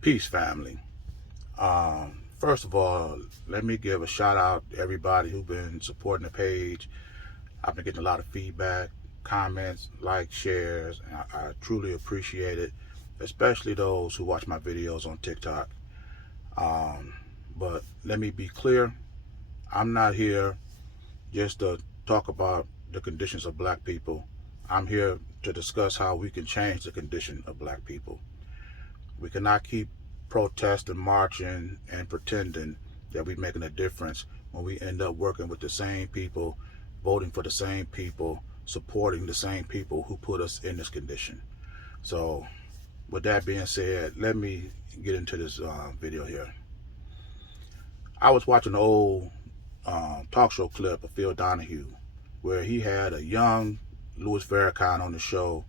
Peace, family. First of all, let me give a shout out to everybody who's been supporting the page. I've been getting a lot of feedback, comments, likes, shares, and I truly appreciate it, especially those who watch my videos on TikTok. Um, but let me be clear, I'm not here just to talk about the conditions of black people. I'm here to discuss how we can change the condition of black people. We cannot keep protesting, marching, and pretending that we're making a difference when we end up working with the same people, voting for the same people, supporting the same people who put us in this condition. So with that being said, let me get into this video here. I was watching an old talk show clip of Phil Donahue where he had a young Louis Farrakhan on the show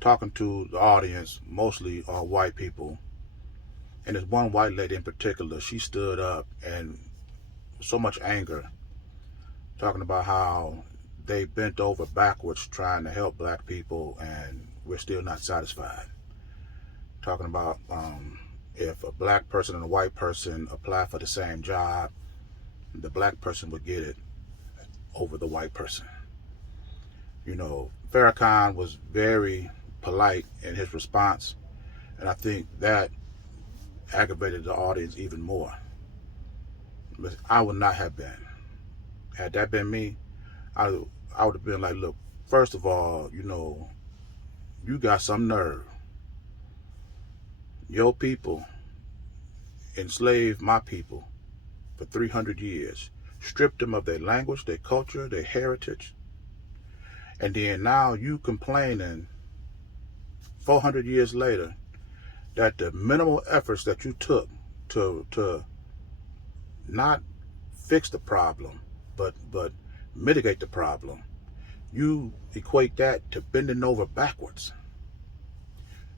talking to the audience, mostly white people. And this one white lady in particular, she stood up and so much anger, talking about how they bent over backwards trying to help black people and we're still not satisfied. Talking about if a black person and a white person apply for the same job, the black person would get it over the white person. You know, Farrakhan was very polite in his response, and I think that aggravated the audience even more. But I would not have been. Had that been me, I would have been like, look, first of all, you know, you got some nerve. Your people enslaved my people for 300 years, stripped them of their language, their culture, their heritage, and then now you complaining 400 years later that the minimal efforts that you took to not fix the problem, but mitigate the problem, you equate that to bending over backwards.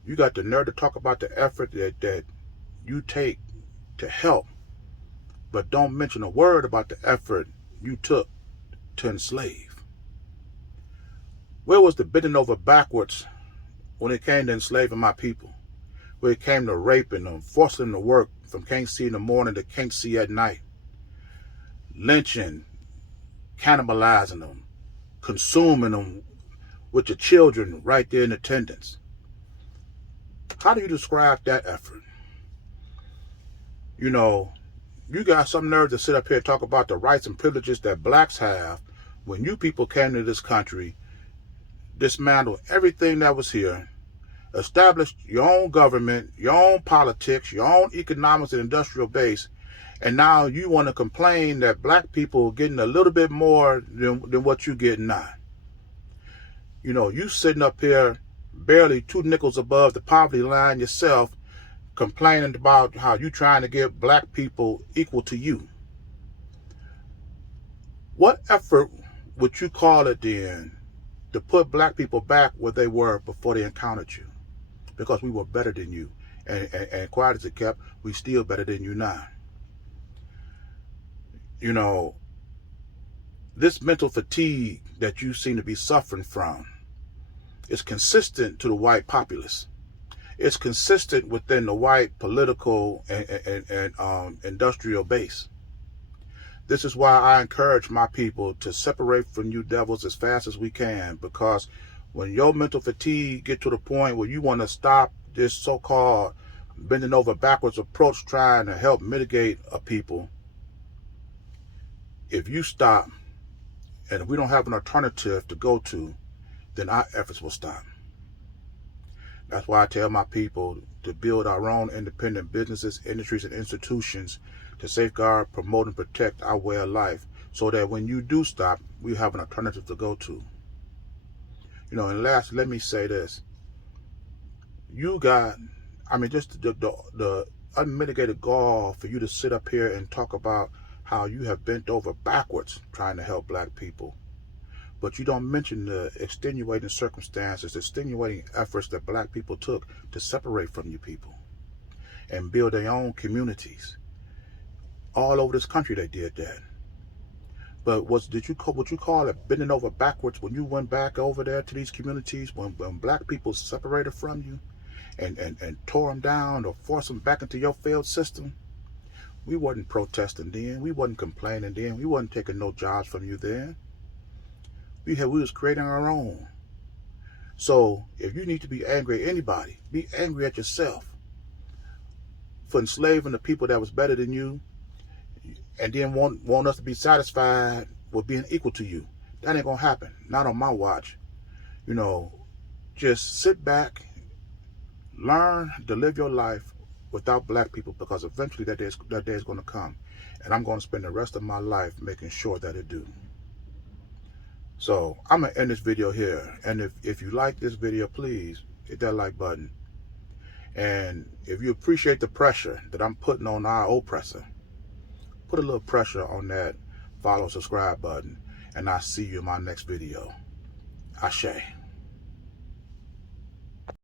You got the nerve to talk about the effort that you take to help, but don't mention a word about the effort you took to enslave. Where was the bending over backwards when it came to enslaving my people? When it came to raping them, forcing them to work from can't see in the morning to can't see at night, lynching, cannibalizing them, consuming them with the children right there in attendance. How do you describe that effort? You know, you got some nerve to sit up here and talk about the rights and privileges that blacks have when you people came to this country, dismantled everything that was here, established your own government, your own politics, your own economics and industrial base, and now you want to complain that black people are getting a little bit more than what you get now. You know, you sitting up here barely 2 nickels above the poverty line yourself, complaining about how you trying to get black people equal to you. What effort would you call it then to put black people back where they were before they encountered you? Because we were better than you. And quiet as it kept, we still better than you now. You know, this mental fatigue that you seem to be suffering from is consistent to the white populace. It's consistent within the white political and industrial base. This is why I encourage my people to separate from you devils as fast as we can, because when your mental fatigue get to the point where you want to stop this so-called bending over backwards approach trying to help mitigate a people, if you stop and if we don't have an alternative to go to, then our efforts will stop. That's why I tell my people to build our own independent businesses, industries, and institutions to safeguard, promote, and protect our way of life so that when you do stop, we have an alternative to go to. You know, and last, let me say this. You got, I mean, just the unmitigated gall for you to sit up here and talk about how you have bent over backwards trying to help black people. But you don't mention the extenuating circumstances, the extenuating efforts that black people took to separate from you people and build their own communities. All over this country they did that. But would you call it bending over backwards when you went back over there to these communities when black people separated from you and tore them down or forced them back into your failed system, we wasn't protesting then. We wasn't complaining then. We wasn't taking no jobs from you then. We was creating our own. So if you need to be angry at anybody, be angry at yourself for enslaving the people that was better than you, and then want us to be satisfied with being equal to you. That ain't gonna happen. Not on my watch. You know, just sit back, learn to live your life without black people, because eventually that day is gonna come, and I'm gonna spend the rest of my life making sure that it do. So I'm gonna end this video here, and if you like this video, please hit that like button. And if you appreciate the pressure that I'm putting on our oppressor, put a little pressure on that follow, subscribe button, and I'll see you in my next video. Ashe.